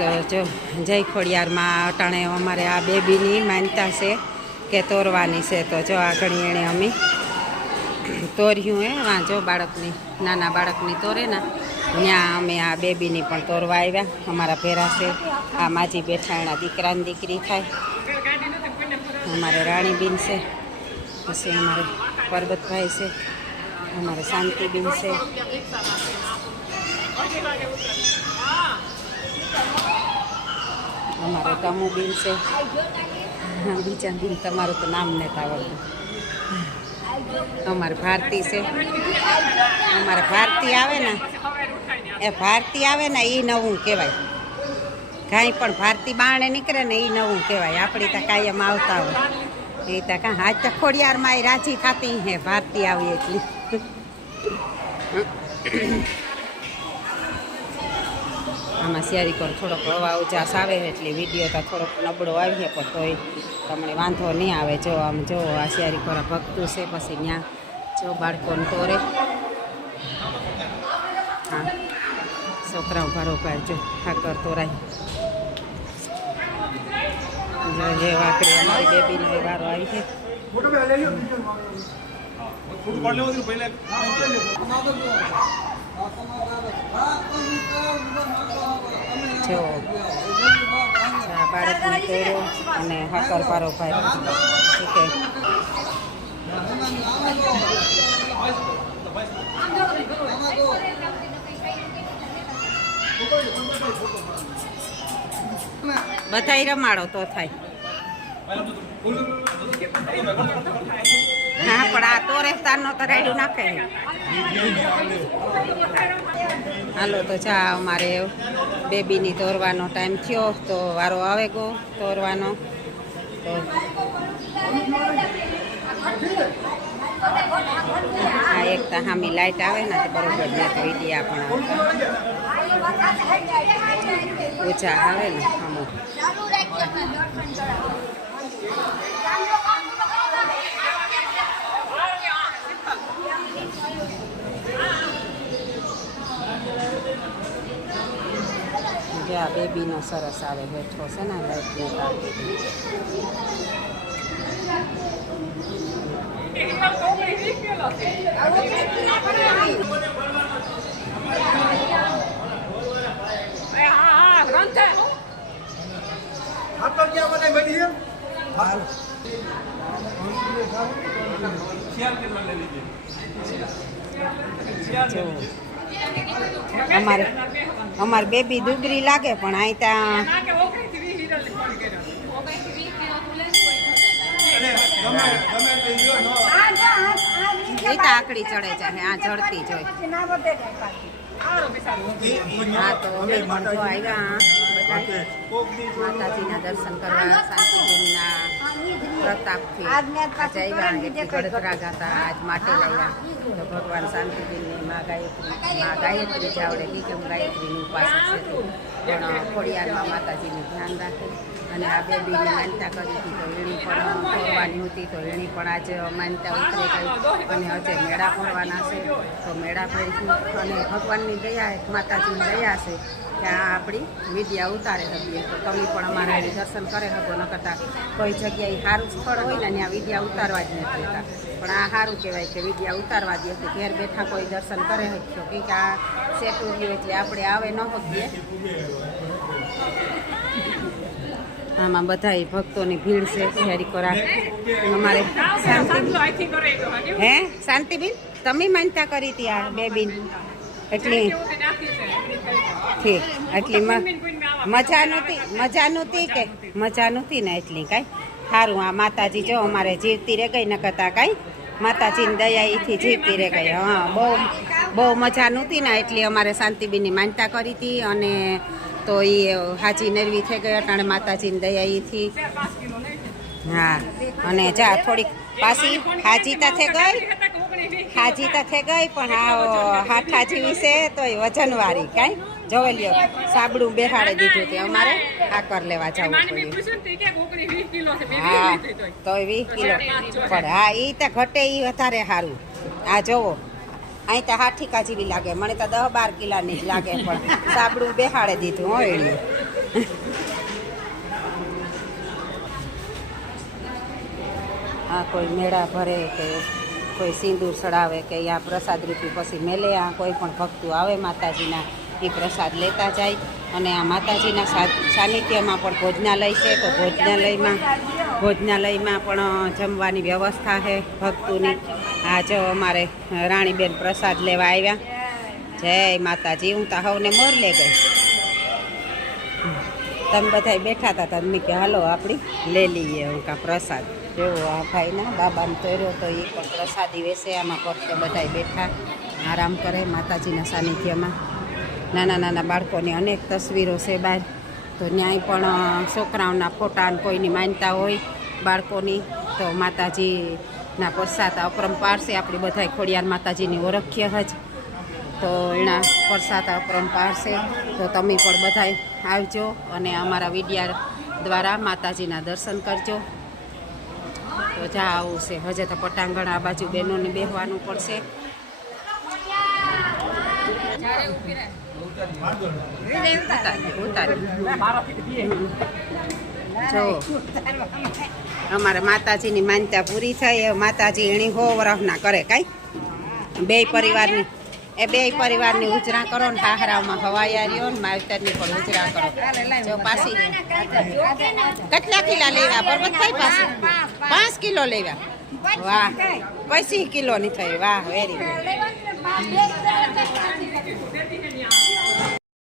તો જો જય ખોડિયારમાં અટાણે અમારે આ બેબીની માનતા છે કે તોરવાની છે. તો જો આગળ એણે અમે તોર્યું વાં જો બાળકની નાના બાળકની તોરે ને ત્યાં અમે આ બેબીની પણ તોરવા આવ્યા. અમારા ભેરા છે આ માજી બેઠા એના દીકરાની દીકરી થાય. અમારે રાણીબીન છે, પછી અમારે પરબતભાઈ છે, અમારે શાંતિબીન છે, અમારે તમુબીન છે, બીજા બીન તમારું તો નામ નથી આવડતું. અમારે ભારતી છે, અમારે ભારતી આવે ને એ ભારતી આવે ને એ નવું કહેવાય. કાંઈ પણ ભારતી બાણે નીકળે ને એ નવું કહેવાય. આપણી તો કાયમ આવતા હોય એ તો કાં હાથ તો ખોડિયારમાં એ રાજી થતી હે ભારતી આવી એટલી. આમાં શિયારી પર થોડોક હવા ઉજાસ આવે એટલે વિડીયો તો થોડોક નબળો આવીએ પણ તોય તમને વાંધો નહીં આવે. જો આમ જો આ શિયારી પર ભક્તું છે, પછી ત્યાં જો બાળકોને તોરે. હા છોકરાઓ બરોબર જો ઠાકર તોરાય. જો જે વાકડી અમારી બેબીનો એ વારો આવી છે. જો બાળકની તોરો અને હાકર પારો ભાઈ ઓકે. બધાય રમાડો તો થાય. હા પણ આ તો રેસ્તારનો તો રાયડું નાખે. હાલો તો જા અમારે બેબીની તોરવાનો ટાઈમ થયો તો વારો આવે ગો તોરવાનો. તો આ એક તો હામી લાઈટ આવે ને તો બરોબર ને તો વિડીયા પણ ઓછા આવે ને અમુક. આ બેબીનો સરસ આવે બેઠો છે ને લાઈટનો તાર. અમારે બેબી દુબરી લાગે પણ અહીં ત્યાં આકડી ચડે છે. આ જડતી જોઈ. હા તો અમે પણ જો આવ્યા બધા માતાજીના દર્શન કરવા શાંતિબેનના પ્રતાપથી આજે આવ્યા. એટલી ગળતરા ગાતા આજ માટે લાવ્યા. તો ભગવાન શાંતિબેનની મા ગાયત્રી ચાવડે કે હું ગાયત્રીની ઉપાસક છે પણ ખોડિયારમાં માતાજીનું ધ્યાન રાખે. અને આ બેબીની માનતા કરી હતી તો એની પણ ફરવાની હતી તો એની પણ આજે માનતા ઉતરે ગઈ. અને હજે મેળા ફરવાના છે તો મેળા ફરીશું. અને ભગવાનની દયા માતાજીની દયા છે કે આ આપણી વિડીયા ઉતારે શકીએ. તો તમે પણ અમારા દર્શન કરે શકો. ન કરતાં કોઈ જગ્યાએ સારું સ્થળ હોય ને ત્યાં વિડીયા ઉતારવા જ નથી રહેતા. પણ આ સારું કહેવાય કે વિડીયા ઉતારવા દે કે ઘેર બેઠા કોઈ દર્શન કરે શકશો. કે આ સેટું ગયું એટલે આપણે આવે ન શકીએ. આમાં બધા ભક્તોની ભીડ છે. શેરી કરા અમારે હે શાંતિબેન તમે માનતા કરી હતી આ બેબીન એટલી ઠીક એટલી મજા નહોતી કે મજા નહોતી ને એટલી કાંઈ સારું. આ માતાજી જો અમારે જીવતી રહે ગઈ ન કરતા કાંઈ માતાજીની દયા એથી જીવતી રહે ગઈ. હા બહુ મજા નહોતી ને એટલી અમારે શાંતિબેનની માનતા કરી હતી. અને તો એ હાજી નરવી થઈ ગઈ અટાણે માતાજીની દયા એથી. હા અને જા થોડીક પાછી હાજી તો થઈ ગઈ પણ આ હાઠા જેવી છે તો એ વજનવાળી કાંઈ જોવે લ્યો. સાબડું બેહાડી દીધું તે અમારે આકર લેવા જવું પડ્યું. હા તો 20 કિલો પડે. હા એ તો ઘટે એ વધારે સારું. આ જોવો અહીં તો હાઠીકા જેવી લાગે. મને તો 10-12 કિલોની જ લાગે પણ સાબડું બેહાડી દીધું હોય. આ કોઈ મેળા ભરે કે કોઈ સિંદૂર ચડાવે કે યા પ્રસાદ રૂપી પછી મેલે આ કોઈ પણ ભક્તો આવે માતાજીના એ પ્રસાદ લેતા જાય. અને આ માતાજીના સાનિધ્યમાં પણ ભોજનાલય છે, તો ભોજનાલયમાં પણ જમવાની વ્યવસ્થા છે ભક્તોની. આ જો અમારે રાણીબેન પ્રસાદ લેવા આવ્યા. જય માતાજી. હું તો હવને મોર લે ગઈ. તમે બધા બેઠા હતા તમને કે હાલો આપણી લે લઈએ હું કા પ્રસાદ. જેવો આ ભાઈના બાબાને તોર્યો તો એ પણ પ્રસાદી વેસે. આમાં ભક્તો બધા બેઠા આરામ કરે માતાજીના સાનિધ્યમાં. નાના નાના બાળકોની અનેક તસવીરો છે બહાર, તો ન્યાય પણ છોકરાઓના ફોટા કોઈની માનતા હોય બાળકોની, તો માતાજીના પ્રસાદ અપરંપાર છે. આપણી બધા ખોડિયાર માતાજીની ઓળખીએ જ, તો એના પ્રસાદ અપરંપાર છે. તો તમે પણ બધા આવજો અને અમારા વિડીયા દ્વારા માતાજીના દર્શન કરજો. તો જા આવું છે. હજે તો પટાંગણ આ બાજુ બહેનોને બેસવાનું પડશે. જો અમારે માતાજીની માનતા પૂરી થઈ. માતાજી એની 100 વર્ષના કરે કાંઈ બે પરિવારની ઉજરા કરો ને હાહરામાં હવાયા રહ્યો ને માવતરની પણ ઉજરા કરો. જો પાછી કેટલા કિલા લેવા પરબતભાઈ પાસે 5 કિલો લેવા. વાહ 25 કિલોની થઈ. વાહ વેરી ગુડ.